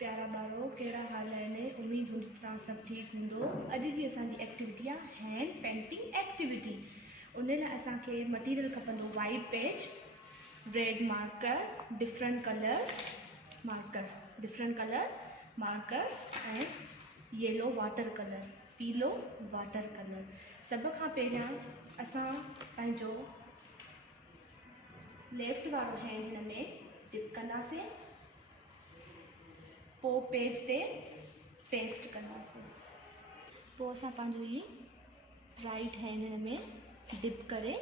प्यारा ॿारो कहिड़ा हाल आहिनि। उम्मीद हूंदी तव्हां सभु ठीकु हूंदो। अॼु जी असांजी एक्टिविटी आहे हैंड पेंटिंग एक्टिविटी। उन लाइ असांखे मटीरियल खपंदो white page, red marker, different colour markers ऐं येलो वाटर कलर, पीलो वाटर कलर। सभ खां पहिरियां असां पंहिंजो लेफ्ट वारो हैंड हिन में डिप कंदासीं, पोइ पेज ते पेस्ट कंदासीं। पोइ असां पंहिंजो ही राइट हैंड हिन में डिप करे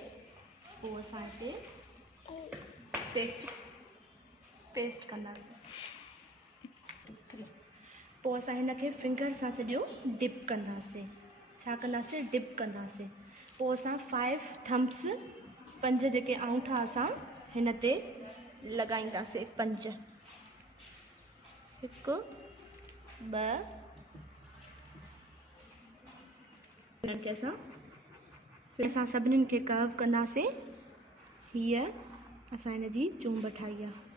पोइ असां हिते पेस्ट कंदासीं। पोइ असां हिन खे फिंगर सां सॼो डिप कंदासीं। छा कंदासीं? डिप कंदासीं। पोइ असां 5 थम्स, 5 जेके आङूठा असां हिन ते लॻाईंदासीं। 5, 1 2 हिननि खे असां सभिनीनि खे कर्व कंदासीं। हीअ असां हिन जी चूंब ठाही आहे।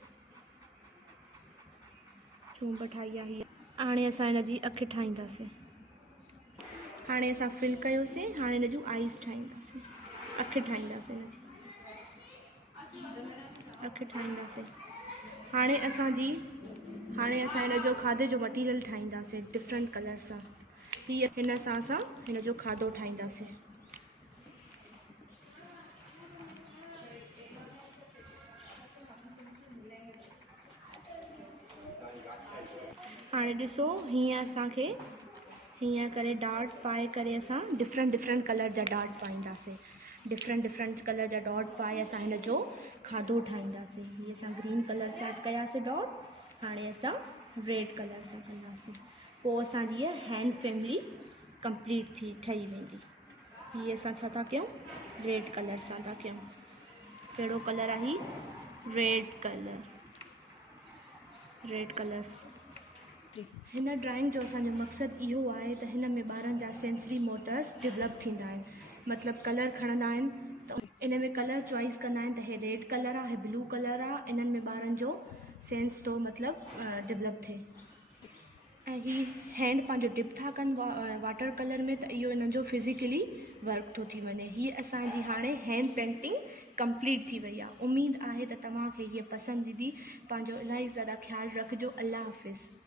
हीअ हाणे असां हिन जी अखि ठाहींदासीं। हाणे असां फिल कयोसीं। हाणे हिन जूं आइज़ ठाहींदासीं, अखि ठाहींदासीं। हाणे असां हिन जो खाधे जो मटीरियल ठाहींदासीं डिफरेंट कलर सां। हिन सां असां हिन जो खाधो ठाहींदासीं। हाणे ॾिसो, हीअं असांखे हीअं करे डाट पाए करे असां डिफरेंट कलर जा डाट पाईंदासीं। डिफरेंट कलर जा डॉट पाए असां हिन जो खाधो ठाहींदासीं। हीअ असां ग्रीन कलर सां कयासीं डॉट। हाणे असां रेड कलर सां कंदासीं। पोइ असांजी हीअ हैंड फैमिली कंप्लीट ठही वेंदी। हीअ असां छा था कयूं? रेड कलर सां था कयूं। कहिड़ो कलर आहे? ही रेड कलर्स। हिन ड्राइंग जो असांजो मक़सदु इहो आहे त हिन में ॿारनि जा सेंसरी मोटर्स डेवलप थींदा आहिनि। मतिलबु कलर खणंदा आहिनि त इन में कलर चॉइस कंदा आहिनि त हे रेड कलर आहे, हे ब्लू कलर आहे। इन्हनि में ॿारनि जो सेंस तो मतिलबु डेवलप थिए। ऐं ही हैंड पंहिंजो डिप था कनि वाटर कलर में, त इहो इन्हनि जो फिज़िकली वर्क थो थी वञे। हीअ असांजी हाणे हैंड पेंटिंग कंप्लीट थी वई आहे। उमेदु आहे त तव्हांखे हीअ पसंदि ईंदी। पंहिंजो इलाही ज़्यादा ख़्यालु रखिजो। अल्लाह हाफ़िज़।